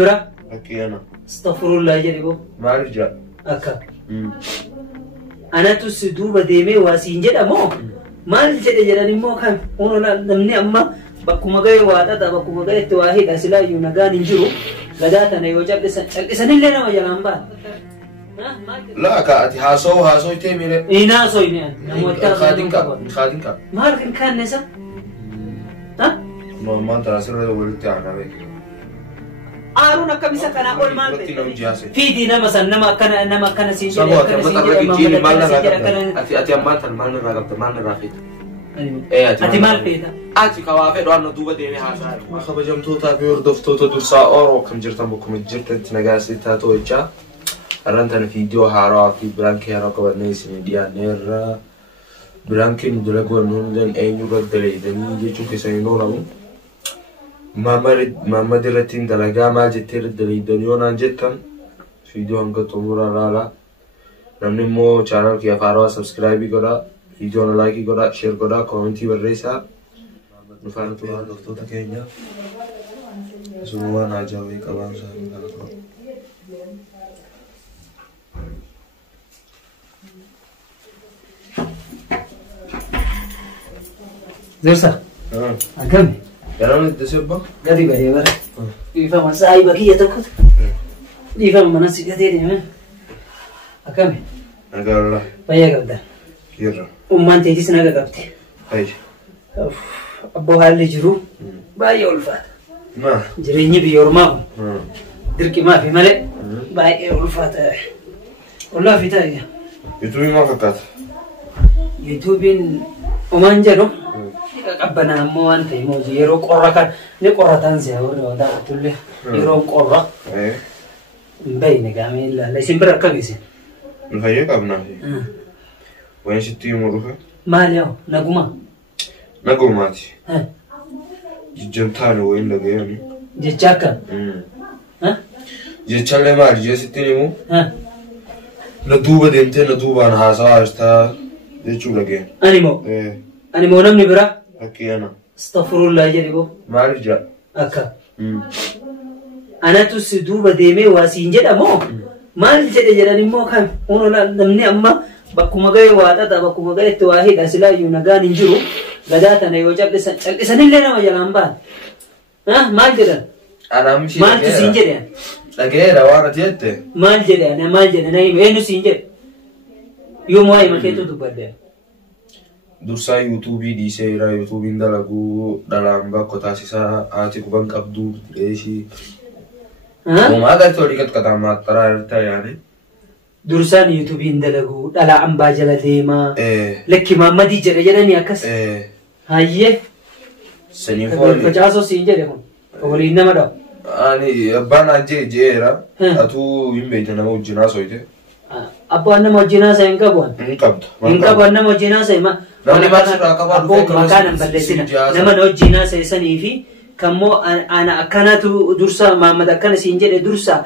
برا أكيد أنا استغفر الله جريبو ما أرجع أكا أنا تسدو بديمي واسينجد أمو ما الجد جراني مو كان هونو لا نمني أما بكما جاي وادا تا بكما جاي تواهي أسلا يونغان إنجرو لذا أنا يوجد لسان اللي أنا وجلام با لا كأتي هاسو تيميرة إينا سويني نموت خادنك ما كان نسا ها ما تراسل هذا ولدت أنا بيك أرونا كمسا كنا أول ما في دينا مثلا نما كنا سينجر سبوا كم ترى ما نراقب أتي أمان ترى ما نراقب ما نراقب أتي مال بيتا أتي كوافة دوان ندوبة ديني هذا ما خبجم توتا بيور دفتو تدرسا أورو كم جرتم بكم جرت تنجاسي تاتو إيشا أرانتنا فيديو هارا في برانك هارا كبرنيس ميديا نيرا برانك ندلقوا نونن أينو بدلي دني جيشو كيسينو رامو ماما درتين دلقا ما جتير دلي دنيونا جتن فيديو هنگا تمورا رالا نمني مو چانل كيا فاروا سبسكرايبي كورا فيديو نا لايكي كورا شير كورا كومنتي برريسا نفارة طولها دكتو تكينيا سموما ناجاوي كبان سامي كالكو زرسا أكمل يلا ندسبا قدي بري برا يفهم ساي بقية تكوت يفهم مناسك كثير من أكمل أقول بيا قبضة يلا أمان تيجي سنة قبضة هاي أبو هالي جرو باي أولفات ما جريني بيورماهم دركي ما في ملء باي أولفات والله في تاجي يوتيوب ما فكرت يوتيوبين أمان جرو أبنا موان في موجي يرو قرّا كان نقرّا تنزه ولا دا تقول يرو قرّا بيني كامل لا سيمبر كابيسين الهيك أبنا هي وين شتي مروها ما اليوم نقوماتي جنتان وين لقياني جيتشاكا ها جيتشالي ما جي ستيني مو ندوبة ديمتين ندوبة أنا هاسا أشتا جيتشو لقيان أنيمو نمني برا أكيد أنا استغفر الله جريبو ما أرجع أكا أنا تسدو بديمي واسينجد أمو ما الجد جراني مو كان هونو لا نمني أما بكما جاي وادا تا بكما جاي تواهي أسلا يونغان إنجرو لذا أنا يوجد لسان اللي أنا وجلام با ما الجد أنا مشي ما تسينجد يعني لقيا روارة جت ما الجد أنا إيه نسينجد يوم واي ما كنتو تبدأ dursa YouTube di sera YouTube inda lagu dalam kota sisa ati kubang abdu desi mau ada tuh dikat kata matra ya nih dursa YouTube inda lagu dalam bajala dema lekki mama di jara nih akas haye seni phone pacaso sinje deh kali ini mana ani abban aja jera atu imbe itu nama ujina soite abban nama ujina saya enggak buan nama ujina saya mah Nani masih rakaman makanan berdesina. Nama nojina saya sanifi. Kamu anak akana tu dursa Muhammad akana sinjere dursa.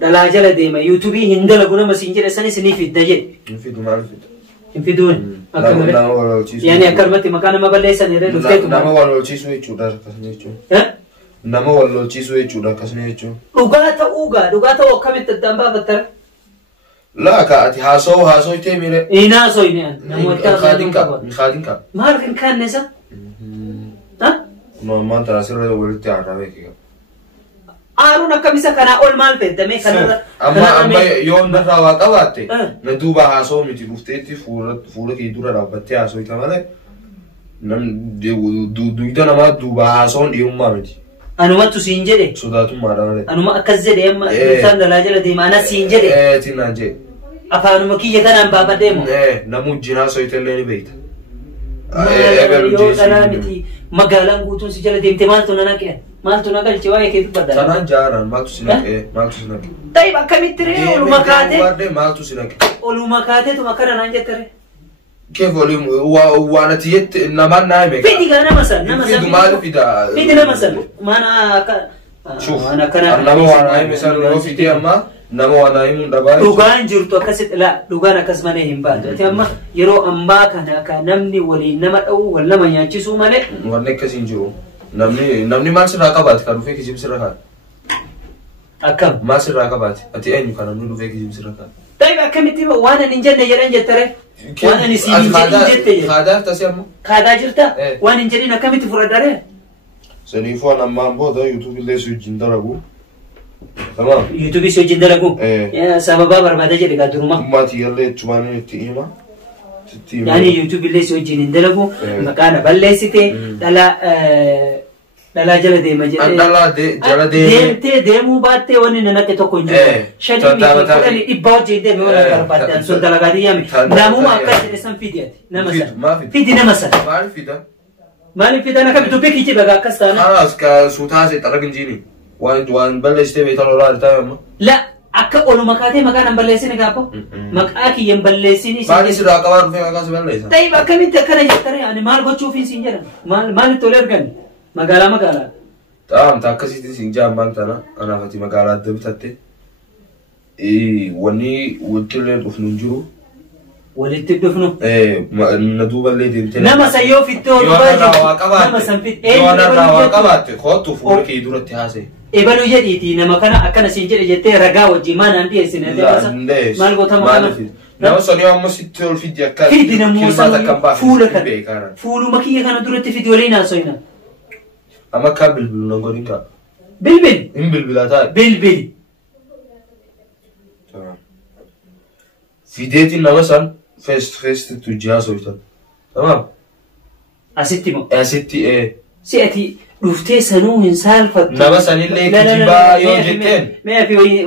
Dalajala dema YouTube hinda laguna masinjere sani sanifi daje. Infidu marifit. Infidun. Yani akar mati makanan mabaldesa nere lukte tu. Nama walau cisu itu dah kasih itu. Nama walau cisu itu dah kasih itu. Dugata wakamit terdamba betul. لا كأتي هاسو تيميرة إينا سويني نموت خادنك ما كان نسا ها ما تراسل هذا ولدت أنا بيك أرونا كمسا كنا أول مال بيت دمي كنا أما يوم نراوا كواتي ندوبا هاسو متي بفتي فورة كيدورا رابطة هاسو يتمالي نم دويدا نما دوبا هاسو يوم ما متي أنا ما تسينجري سوداتو مارا أنا ما أكذب أما إنسان دلاجة دي ما أنا سينجري تيناجي أفهم ما كي يكنا بابا ديمو نمو جنا سويتلني بيت أنا متي مقالة قوتون سجل ديم تمال تونا كيا مال تونا قال جواي كيف بدل تنا جاران ما تسينك ما تسينك طيب أكمل تري أولو مكاتة ما تسينك أولو مكاتة تو مكان نانجة تري كيف ولي وانا تيت نمان نايمك في دي أنا مثلا في مال في دا في دي مثلا ما أنا شوف أنا كنا وانا نايم مثلا لو في دي أما نما وانا نايم دبابة لوغان جرتو كسيت لا لوغان كسمانه هنبات أتى أما يرو أمبا كنا كنمني ولي نما أو ولا ما ينجسو ماله ورنك كسين جرو نمني ما سرقة بات كانوا في كذب سرقة أكم ما سر راكبات أتي أين كان نقول فيك جيم سر راكب طيب أكم تبى وانا نجد نجران جتره وانا نسيني جت خادار تسمع خادا جرتا وانا نجرين أكم تفرد داره سنيفو أنا ما بودا يوتيوب اللي سويجين درابو تمام يوتيوب سويجين درابو يا سبب بربادة جد قدرما ما تيجي تشواني تيما يعني يوتيوب اللي سويجين درابو مكان بلسيته دلا جل دي مجرد دلا جل دي ديمو باتة واني نناك تو كنجو شدي ميكي إباو جيدة بيولا كرباتة سو دلا قادي يامي نامو ما أكاد اسم فيديات نمسا فيدي نمسا ما فيدا ما فيدا أنا كم توبي كيجي بقى كستانا خلاص كسوتها زي ترى جنجيني وان بلشت بيتالو لا تمام لا أكا أولو مكاتي مكان بلسيني كابو مكاكي ينبلسيني ما نسي راكبار في مكان سبلسين طيب أكا من تكرا جتري يعني مال بتشوف في سينجرا مال تولرغن مقالا تمام تاكسيتي سينجا مانتانا أنا فتي مقالا دبتاتي وني وكلن دفنونجرو ولت دفنو ندوب اللي دينتنا نما سيو في التو نما سنفيت يوانا راواقبات خوتو فوركي دورتي هاسي إبلو جديتي نما كان أكنا سينجر جتة رجاء وجيمان عندي السنة مال قطع مكان نما سوني أمو ستول فيديو كان فيديو نموسا فولو مكية كان دورتي فيديو لينا سوينا أما كان بلبل نقولين كا بلبل إم بلبلاتاي بلبل تمام فيديوتي نمسان فيست تجاه سويتان تمام أستيمو أستي سيأتي رفتي سنو إنسان فت نمسان اللي كتبا يوم جتين ما في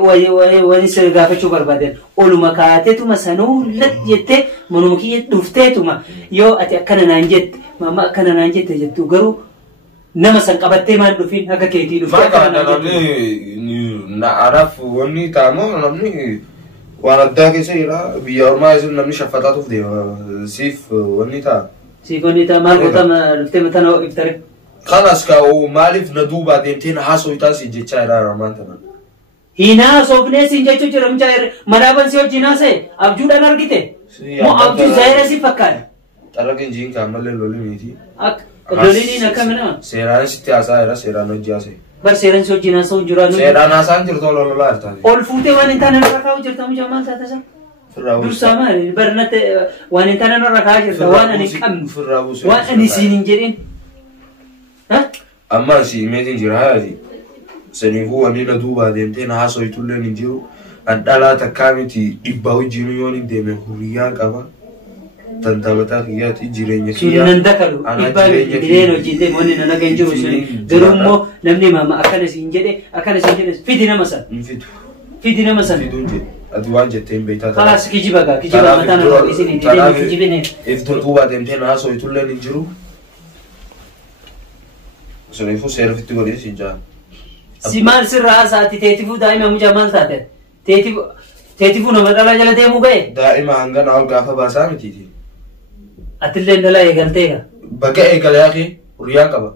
وين سرقة شو بربادين أولو مكاتة توما سنو لت جتة منومكية رفتي توما يو أتي أكنا نانجت ما أكنا نانجت جتو قرو نمسان قبضتي ما نفين هكا كيتي رفتي ما كان نمني نعرف وني تامو نمني وانا داكي سيرا بيورما يزن نمني شفتاتو في سيف ونيتا سيف ونيتا ما قطع ما رفتي متنا افترق خلاص كاو مالف ندوبا دينتين هاسو يتاسي جيتشا را رمان تمام هنا صوبني سينجيتو جرم جاير مرابن سيو جناسه ابجود انرغيته مو ابجود زاير سي فكر تركن جين كامل لولي ميتي اك لولي نكمنا سيران ستي اسا سيران جاسي bar seeran soo jinaa soo jiraanu seeran asaan jirto lololaa irtaani ol fuutee waan intaan irra kaa'u jirta mu jamaan saatasa dursaama barnate waan intaan irra kaa'u jirta waan ani qabnu waan ani siin hin jedhin ha amma si meetiin jira haati saniifuu wanni na duubaa deemtee na haasoo itulleen hin jiru adhalaa takkaa miti dhibbaa wajjin yoon hin deeme huriyyaa qaba tantabataa kiyyaatti jireenya kiyyaa nan dakalu dhibbaa jireen hojii deeme wanni nan agan jiru sun garuu immoo namni maama akkana siin jedhe fidi nama san fidi nama san fiduun jedhe ati waan jetteen beektaa kalaas kijiba mataan irraa isin hin deemu kijibine iftuun duubaa deemtee na haasoo itulleen hin jiru saniifuu seera fitti godhee siin jaa si maal sirraa saati teetifuu daa'ima mucaa maal taate teetifuu nama dhalaa jala deemuu ga'e daa'ima hangana ol gaafa baasaa mitiiti atillee dhalaa eegalteega bakka eegalee akhi huriyyaa qaba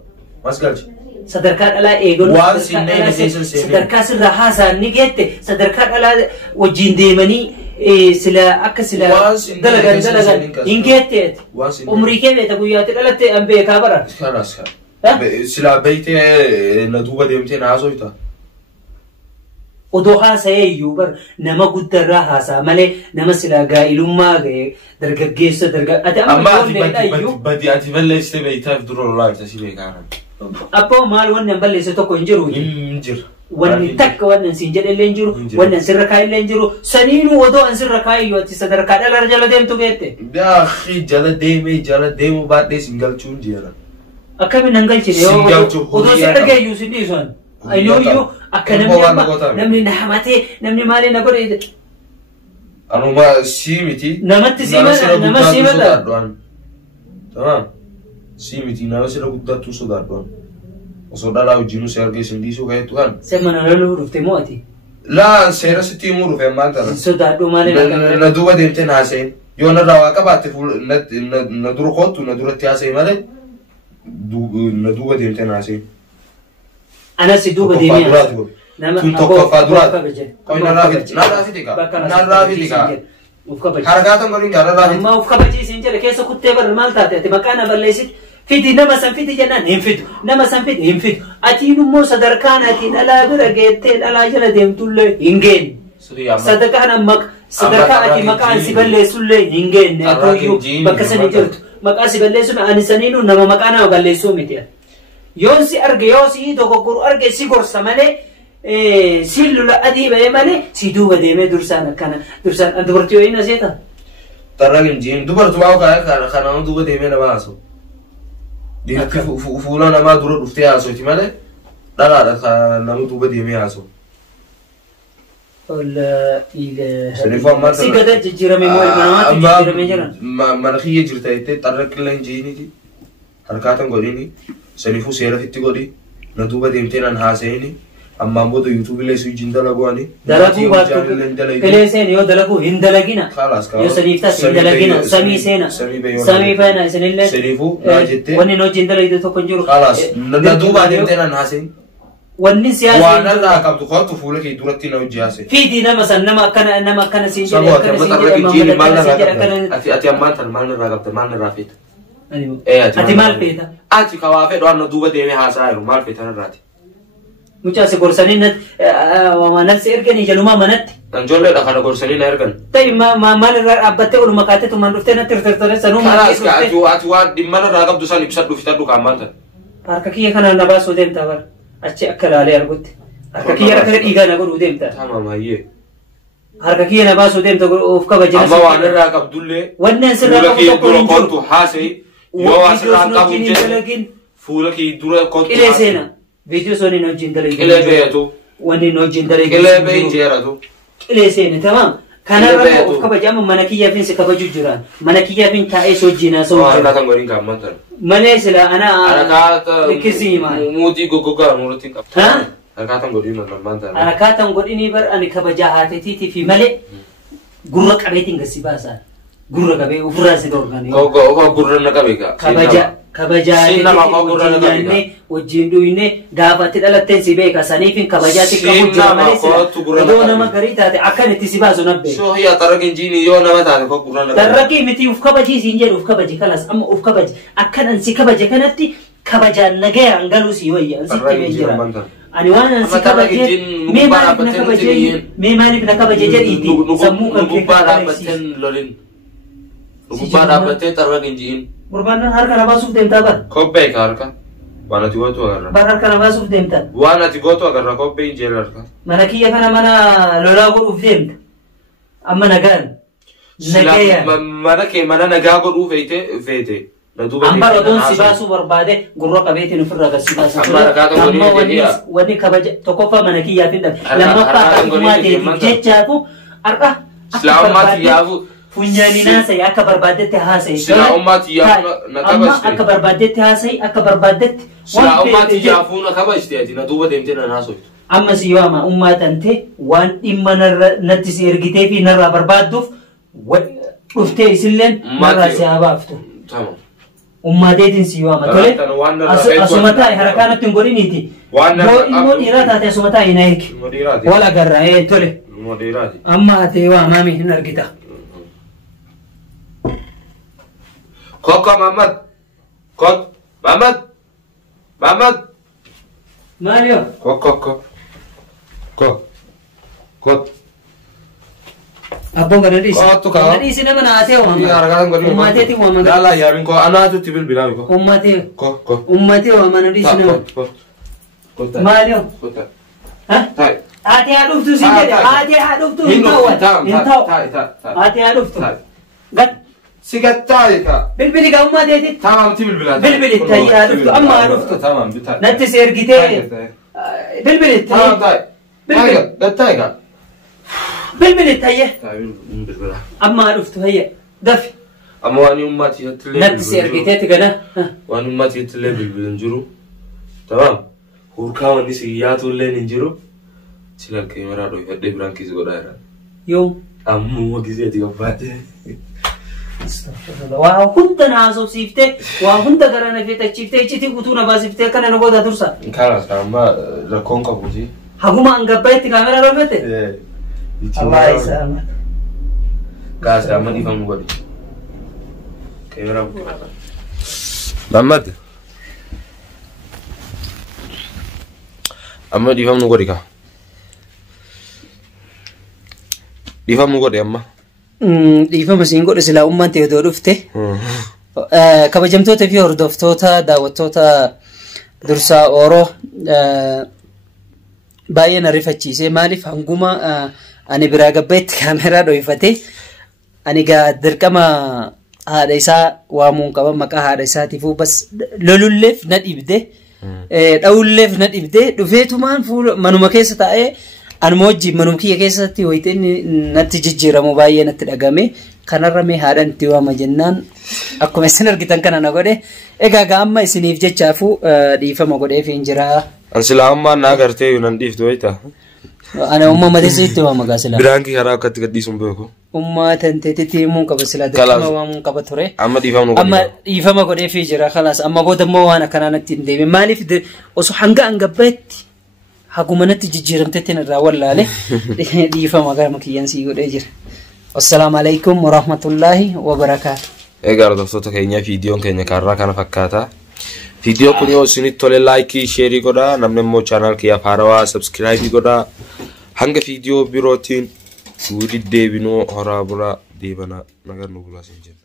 mas galche sadarkaa dhalaa eegalu waan sinnee keessan seenee sadarkaa sirraa haasaan ni geette sadarkaa dhalaa wajjin deemanii sila akka sila dalagan hin geette umrii kee beekta guyyaatti dhalatte an beekaa bara kanas sila beeytee na duuba deemtee na haasofta odoo haasa'ee iyyuu bar nama guddarraa haasaa malee nama silaa gaa'ilummaa ga'e dargaggeessa amma ati balleessite beeytaaf dura lolaa jirta si beekaanan abboo maal wanni an balleesse tokko hin jiru jira wanni takka wanni an siin jedhellee hin jiru wanni an sirra kaa'illee hin jiru saniinuu odoo an sirra kaa'iyyuu ati sadarkaa dhalara jala deemtu geette akhi jala deemuu baadhee sin galchuun jira akkamiin nan galchine odoo si dhageeyyuu si dhiisan ayyoyyuu akka namni na hamatee namni maali na godhe anuma sii miti namatti nama siimata tamam sii miti nama sira guddattuu sodaadhuan osoo dhalaa wajjinuu si argee sin dhiisuu ka'eetu kan semana loluu dhufte moo ati laa seera sitti himuu dhufe maal tana sodaadhu maali na duuba deemtee na haasa'in yoo narraa waa qabaatte na dura kootu na duratti haasa'e malee na duuba deemtee na haasa'in أنا سيدوب ديميا تون توقف فادرات كوي نرافي تيكا حركاتهم قرين قرر رافي ما وفقا بجي سنجر كيسا كتة بر المال تاتي مكانا بلسيت fidi nama san fidi jennaan hin fidu nama san fidi hin fidu atiin immoo sadarkaan atiin dhalaa bira geettee dhalaa jala deemtullee hin geenye sadarkaan amma sadarkaa ati maqaan si balleessullee hin geenye akkooyyuu bakka sani jirtu maqaa si balleessuun ani saniinuu nama maqaa nama balleessuu miti yoo si arge yoo si dogogguru arge si gorsa malee si lula adii ba'ee malee si duuba deemee dursaan akkana dursaan dubartii wayii na seeta. Tarragin jiin dubartu baa'u kana duuba deemee nama haasa'u. Diinatti fuula namaa dura dhuftee haasa'uti malee dhagaadha kan nama duuba deemee haasa'u. Si gada jijjiirame moo ilma namaatti jijjiirame jiran? Mana kiyya jirta jettee xarra qilleen jiiniiti harkaatan godhini saniifuu seeratitti godhi na duuba deemtee nan haasa'ini ammaan booda yuutuubilee si wajjin dalaguani. Dalaguu baattu qilee seeni yoo dalaguu hin dalagina yoo saniif taate hin dalagina samii seena samii fayyana isinillee saniifuu naa jettee wanni na wajjin dalagdu tokko hin jiru. Na duuba deemtee nan haasa'ini. Wanni siyaasa waan irraa qabdu kootu fuula kee duratti na hojii haasa'e. Fiidii nama san nama akkana siin jedhe akkana siin jedhe ati ammaan tan maal irraa qabda maal irraa feeta. Ati maal feeta? Ati kawaa fedhu waan na duuba deemee haasa'aa jiru maal feetan irraati. Mucaa si gorsanii natti erganii jalumaa manatti. Ijoolleedha kana gorsanii na ergan. Ta'e maal irraa dhaabbattee oluma kaatee tumaan dhuftee natti hirtirtore sanuu maal ati waan dhimma irraa qabdu san ibsadhu fitadhu kaammaan tan. Harka kiyya kana na baasuu deemtaa bara. Achi akka laalee argutti. Harka kiyya akka dhiigaa na godhuu deemtaa. Tamamaayyee. Harka kiyya na baasuu deemta of kabajaa. Amma waan irraa qabdullee. Wanni asirraa qabu tokko hin jiru. Kootu haasa'e yoo asirraa qabu jedhe fuula kee dura kootu. Qilee seena. Viidiyoo soon hin hojii hin dalagin. Qilee beeyatu. Wanni hin hojii hin dalagin. Qilee beeyin jeeratu. Qilee seena tamaam. Kanarra of kabajaa amma mana kiyyaafin si kabajuu jiraan. Mana kiyyaafin taa'ee soojjiinaa soo jira. Harkaatan godhin kaamman tan. Malee sila ana. Harkaata. Ikkisii maal. Muutii goggogaa nuurratti hin qabdu. Haa? Harkaatan godhin kaamman tan. Harkaatan godhinii bar ani kabajaa haateetiitii fi malee gurra qabeetiin gassi baasaa. Gurra qabee ofirraa si dorganii. Gurra na qabee gaa. Kabajaa wajjin dhuyne gaafatti dhalatteen si beeka saniifin kabajaa si qabu jira malee yoo nama garii taate akkanitti si baasu nabbe. Soo yaa tarraqiin jiini yoo nama taate koo gurra na qabee. Tarraqii miti uf kabajii siin jedhu uf kabaji kalas amma uf kabaji akkanan si kabaje kanatti kabajaan nagayaan galuu si wayya ansitti mee jira. Ani waan ansi kabaje mee maaliif na kabaje jedhiiti sammuu kan kee Lubbaa dhaabbattee tarraqiin jiin. Gurbaan harka na baasuuf deemtaa bar. Kobbee ka harka. Waan ati gootu agarra. Bar harka na baasuuf deemtaa. Waan ati gootu agarra kobbee hin jeera harka. Mana kiyya kana mana lolaa godhuuf deemta. Amma nagaan. Nagayaan. Mana kee mana nagaa godhuu feete. Amma odoon si baasuu barbaade gurra qabeetiin ofirraa gassi baasa. Amma wanni kabaja tokkoffaa mana kiyyaaf hin dhabe. Lammaffaa akkasumaa deebiif jechaatu har'a. Islaamummaatti yaafu. Funyaani naasai akka barbaadetti haasai. Sila ummati yaafu na kabajte. Akka barbaadetti haasai akka barbaadetti. Sila ummati yaafu na kabajte ati na duuba deemtee na naasoftu. Amma si yooma ummaatante waan dhimma natti si ergitee fi narraa barbaadduuf dhuftee isilleen narraa si habaaftu. Ummaateetiin si yooma tole. Asuma taa'e harakaa natti hin godhiniiti. Yoo immoo dhiiraa taate asuma taa'e na eegi. Wal agarra tole. Amma ati waamaami hin argita. Koko Muhammad. Muhammad. Mario. Kok. Abang kan ada isi. Oh, tu kau. Ada isi nama nak asal orang. Iya, orang kau ni. Umat itu orang mana? Lala, ya, minko anak tu tibil bilang kau. Umat itu. Kok. Umat itu orang mana di sini? Kok. Mario. Kok. Hah? Tai. Hati aduk tu sih. Hati aduk tu. Intau. Hati aduk tu. Gat. Sigat tai ka. Bilbili ka umat itu. Tamam tibil bilang. Bilbili tai aduk tu. Amma aduk tu. Tamam bitar. Nanti sergite. Bilbili tai. Tamam tai. Bilbili. Tai ka. Bilbili tai. Bilbili. Amma aduk tu هي. دفي. أما واني أمتي هتلي. نفسي أرجيتك أنا. واني أمتي هتلي بالنجرو. تمام. هوركا واني سيجاتو اللي نجرو. سيلا الكاميرا روي هدي برانكيز غدايرا. يوم. أمو وكيزي أتيقباتي. Wah, kunta na asal sifte, wah kunta karena fita sifte, citi kutuna bas sifte kan anu goda tursa. Kalas, sama rakon kabuji. Haguma anggap baik kamera robete. Allah isama. Gas, sama di famu godi. Kamera. محمد أما ديفهم نقولي كا ديفهم نقولي أما ديفهم مسين قول سلا أمم تهدو رفته كبجمتو تفي هردفتوتا داوتوتا درسا أورو باين رفتشيسه مالف هنقوما أنا براقبت كاميرا دويفتي أنا قادر كما هذا إسا وامون كما مكا هذا إسا تفو بس لولف ند إبده أولف ند إبده دفيتو مان فول منو مكيسة تاعي أنا موجي منو مكية كيسة تيويتين نتججيرا مبايا نتلقامي كان رمي هذا انتوا مجنان أكو مسنر كتان كان أنا قوله إيجا قام يسنيف جتشافو ديفا ما قوله في إنجرا أنسلام ما ناقرتي يننديف دويتا أنا أمم ما تسيت وما قاسلا برانكي خراب كتقدي سنبوكو أمم تنتتي مون كبسلا دكما ومون كبتوري أما ديفا ما أما ديفا ما قوله في إنجرا خلاص أما قوله مو أنا كان أنا تندي مالي في وسو حنقا أنقبت حكومة نتججيرم تتين الراول لاله ديفا ما قال مكيان سيقول إجر السلام عليكم ورحمة الله وبركاته. إيجار دفتوتا كينيا فيديو كينيا كارا كان فكاتا فيديو كنيو سنيت تولي لايكي شيري كودا نمني مو channel كيا فاروا سبسكرايبي كودا هنگا فيديو بيروتين وريد ديبينو هرابولا ديبانا نگر نوبلا سنجن